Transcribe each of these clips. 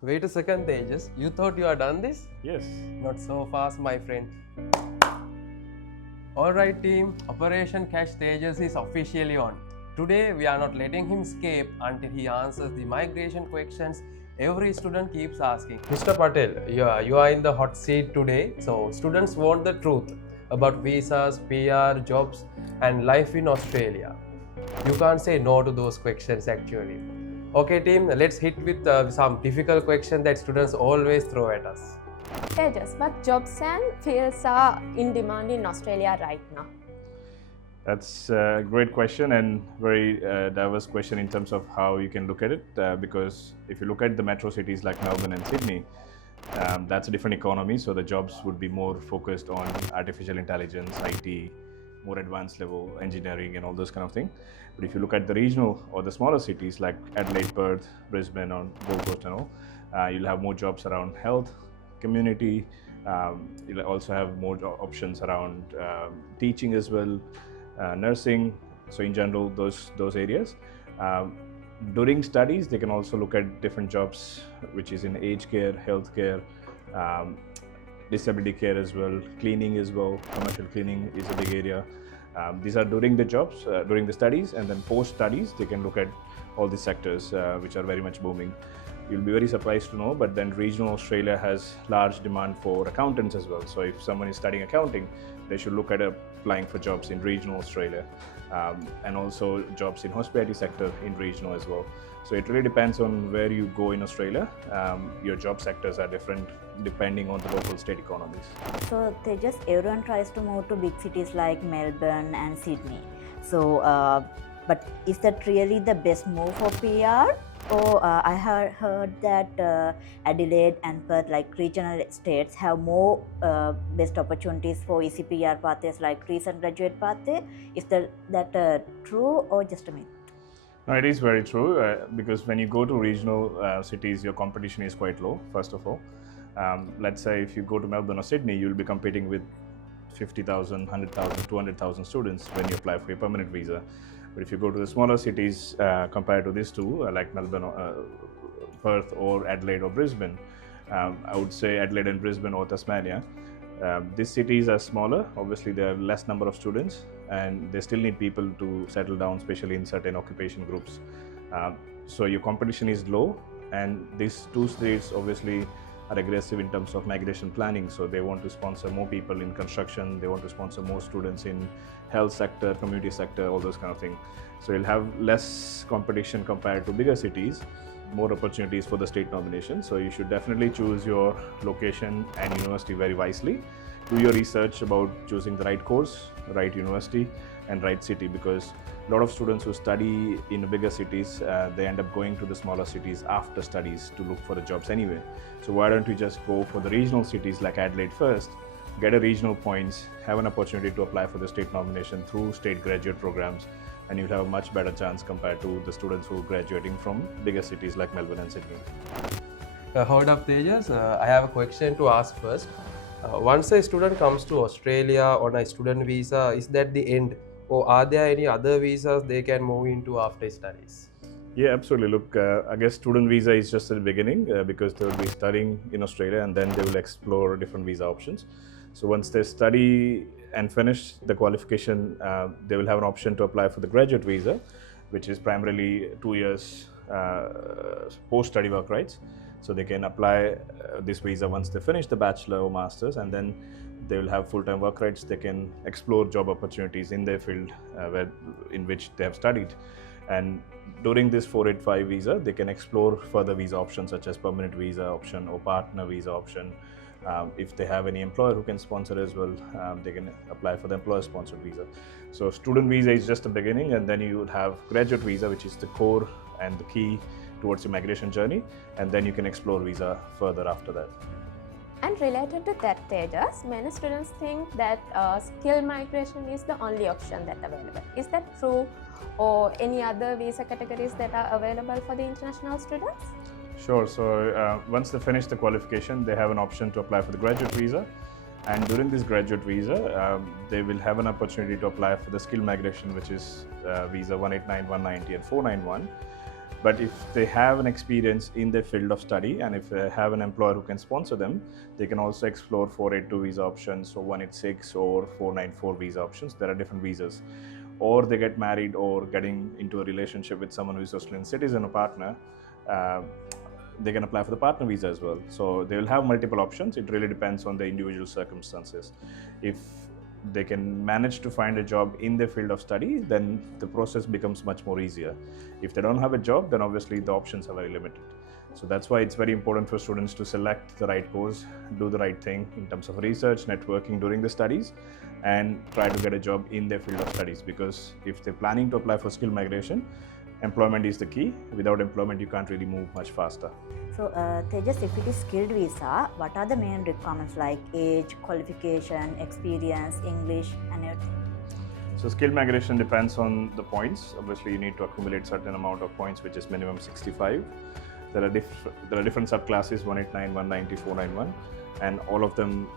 Wait a second, Tejas. You thought you had done this? Yes. Not so fast, my friend. Alright, team. Operation Catch Tejas is officially on. Today, we are not letting him escape until he answers the migration questions every student keeps asking. Mr. Patel, you are in the hot seat today. So, students want the truth about visas, PR, jobs, and life in Australia. You can't say no to those questions actually. Okay, team, let's hit with some difficult questions that students always throw at us. Tejas, what jobs and fields are in demand in Australia right now? That's a great question and very diverse question in terms of how you can look at it. Because if you look at the metro cities like Melbourne and Sydney, that's a different economy. So the jobs would be more focused on artificial intelligence, IT, more advanced level engineering and all those kind of things. But if you look at the regional or the smaller cities like Adelaide, Perth, Brisbane, or Gold Coast and all, you'll have more jobs around health, community. You'll also have more options around teaching as well. Nursing, so in general those areas. During studies they can also look at different jobs which is in aged care, healthcare, disability care as well, cleaning as well. Commercial cleaning is a big area. These are during the jobs, during the studies, and then post studies they can look at all these sectors which are very much booming. You'll be very surprised to know, but then regional Australia has large demand for accountants as well. So if someone is studying accounting, they should look at applying for jobs in regional Australia, and also jobs in hospitality sector in regional as well. So it really depends on where you go in Australia. Your job sectors are different depending on the local state economies. So everyone tries to move to big cities like Melbourne and Sydney. So, but is that really the best move for PR? Or I have heard that Adelaide and Perth, like regional states, have more best opportunities for easy PR pathways like recent graduate pathway. Is that true or just a myth? No, it is very true because when you go to regional cities, your competition is quite low, first of all. Let's say if you go to Melbourne or Sydney, you'll be competing with 50,000, 100,000, 200,000 students when you apply for your permanent visa. But if you go to the smaller cities compared to these two, like Melbourne, Perth or Adelaide or Brisbane, I would say Adelaide and Brisbane or Tasmania, these cities are smaller. Obviously, there are less number of students and they still need people to settle down, especially in certain occupation groups. So your competition is low, and these two states obviously are aggressive in terms of migration planning. So they want to sponsor more people in construction, they want to sponsor more students in health sector, community sector, all those kind of things. So you'll have less competition compared to bigger cities, more opportunities for the state nomination. So you should definitely choose your location and university very wisely. Do your research about choosing the right course, right university and right city, because a lot of students who study in bigger cities, they end up going to the smaller cities after studies to look for the jobs anyway. So why don't you just go for the regional cities like Adelaide first, get a regional points, have an opportunity to apply for the state nomination through state graduate programs, and you'll have a much better chance compared to the students who are graduating from bigger cities like Melbourne and Sydney. Hold up, Tejas. I have a question to ask first. Once a student comes to Australia on a student visa, is that the end? Or are there any other visas they can move into after studies? Yeah, absolutely. Look, I guess student visa is just at the beginning because they will be studying in Australia and then they will explore different visa options. So once they study and finish the qualification, they will have an option to apply for the graduate visa, which is primarily 2 years post-study work rights. So they can apply this visa once they finish the bachelor or master's, and then they will have full-time work rights. They can explore job opportunities in their field in which they have studied. And during this 485 visa, they can explore further visa options such as permanent visa option or partner visa option. If they have any employer who can sponsor as well, they can apply for the employer-sponsored visa. So student visa is just the beginning, and then you would have graduate visa, which is the core and the key towards your migration journey, and then you can explore visa further after that. And related to that, Tejas, many students think that skill migration is the only option that available. Is that true, or any other visa categories that are available for the international students? Sure. So once they finish the qualification, they have an option to apply for the graduate visa. And during this graduate visa, they will have an opportunity to apply for the skill migration, which is visa 189, 190 and 491. But if they have an experience in their field of study, and if they have an employer who can sponsor them, they can also explore 482 visa options, or 186 or 494 visa options. There are different visas. Or they get married or getting into a relationship with someone who is Australian citizen or partner, they can apply for the partner visa as well. So they will have multiple options. It really depends on the individual circumstances. If they can manage to find a job in their field of study, then the process becomes much more easier. If they don't have a job, then obviously the options are very limited. So that's why it's very important for students to select the right course, do the right thing in terms of research, networking during the studies, and try to get a job in their field of studies. Because if they're planning to apply for skill migration, employment is the key. Without employment, you can't really move much faster. So, Tejas, if it is skilled visa, what are the main requirements like age, qualification, experience, English, and everything? So, skilled migration depends on the points. Obviously, you need to accumulate certain amount of points, which is minimum 65. There are different subclasses, 189, 190, 491, and all of them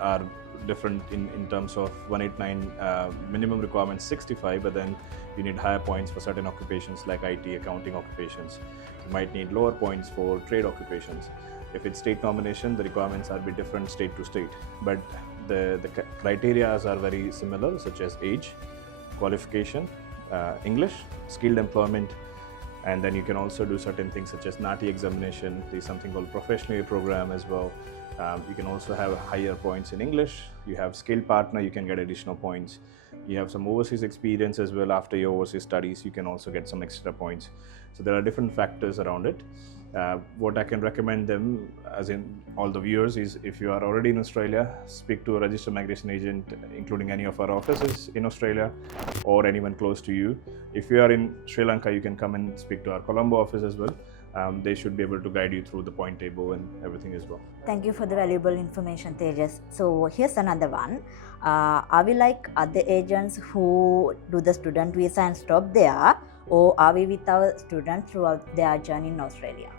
are different in terms of 189 minimum requirement 65, but then you need higher points for certain occupations like IT, accounting occupations. You might need lower points for trade occupations. If it's state nomination, the requirements are a bit different state to state, but the criteria are very similar, such as age, qualification, English, skilled employment, and then you can also do certain things such as NAATI examination. There's something called professional program as well. You can also have higher points in English. You have skilled partner, you can get additional points. You have some overseas experience as well. After your overseas studies, you can also get some extra points. So there are different factors around it. What I can recommend them, as in all the viewers, is if you are already in Australia, speak to a registered migration agent, including any of our offices in Australia or anyone close to you. If you are in Sri Lanka, you can come and speak to our Colombo office as well. They should be able to guide you through the point table and everything as well. Thank you for the valuable information, Tejas. So here's another one. Are we like other agents who do the student visa and stop there, or are we with our students throughout their journey in Australia?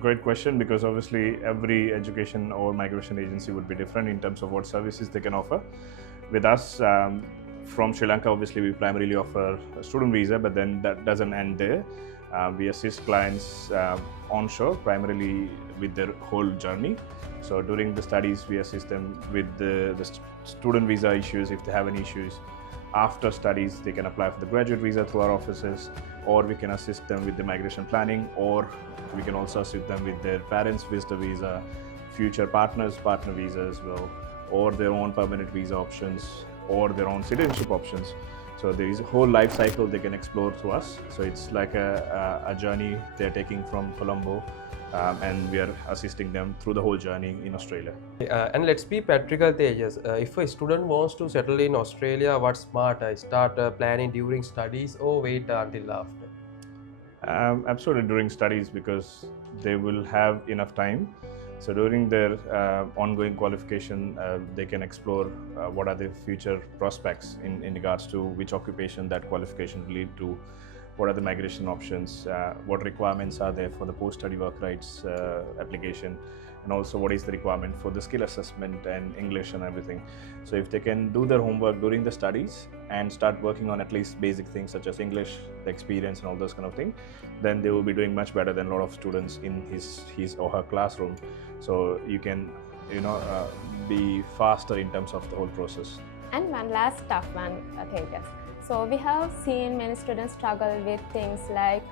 Great question, because obviously every education or migration agency would be different in terms of what services they can offer. With us, from Sri Lanka, obviously we primarily offer a student visa, but then that doesn't end there. We assist clients onshore primarily with their whole journey. So during the studies, we assist them with the student visa issues if they have any issues. After studies, they can apply for the graduate visa through our offices, or we can assist them with the migration planning, or we can also assist them with their parents' visitor visa, future partners' partner visa as well, or their own permanent visa options, or their own citizenship options. So there is a whole life cycle they can explore through us. So it's like a journey they're taking from Colombo, and we are assisting them through the whole journey in Australia. And let's be practical, Tejas. If a student wants to settle in Australia, what's smart? I start planning during studies or wait until after? Absolutely during studies, because they will have enough time. So during their ongoing qualification, they can explore what are the future prospects in regards to which occupation that qualification will lead to, what are the migration options, what requirements are there for the post-study work rights application, and also what is the requirement for the skill assessment and English and everything. So if they can do their homework during the studies and start working on at least basic things such as English, the experience and all those kind of things, then they will be doing much better than a lot of students in his or her classroom. So you can be faster in terms of the whole process. And one last tough one, Tejas. So we have seen many students struggle with things like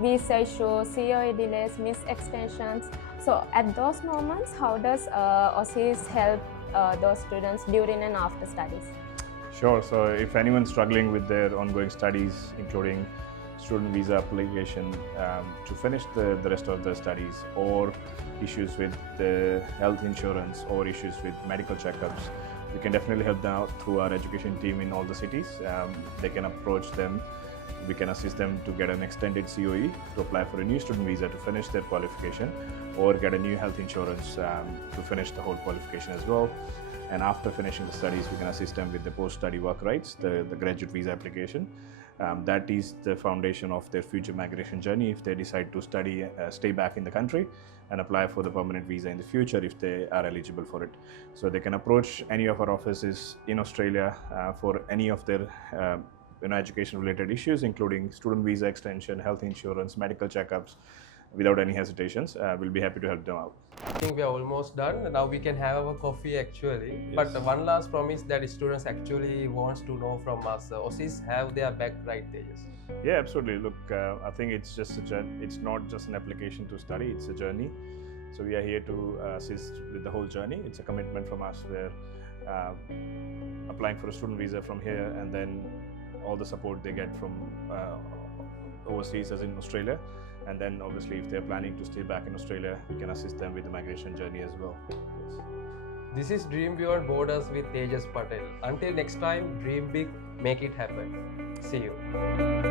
visa issues, COE delays, missed extensions. So at those moments, how does Aussizz help those students during and after studies? Sure. So if anyone's struggling with their ongoing studies, including student visa application to finish the rest of their studies, or issues with the health insurance, or issues with medical checkups, we can definitely help them out through our education team in all the cities. They can approach them. We can assist them to get an extended COE to apply for a new student visa to finish their qualification, or get a new health insurance to finish the whole qualification as well. And after finishing the studies, we can assist them with the post-study work rights, the graduate visa application. That is the foundation of their future migration journey if they decide to study, stay back in the country and apply for the permanent visa in the future if they are eligible for it. So they can approach any of our offices in Australia for any of their education related issues, including student visa extension, health insurance, medical checkups, without any hesitations. We'll be happy to help them out. I think we are almost done. Now we can have our coffee actually. But one last promise that students actually wants to know from us. Aussizz have their back, right, Tejas? Yeah, absolutely. Look, I think it's just a journey. It's not just an application to study, it's a journey. So we are here to assist with the whole journey. It's a commitment from us where applying for a student visa from here, and then all the support they get from overseas, as in Australia. And then obviously if they're planning to stay back in Australia, we can assist them with the migration journey as well. Yes. This is Dream Beyond Borders with Tejas Patel. Until next time, dream big, make it happen. See you.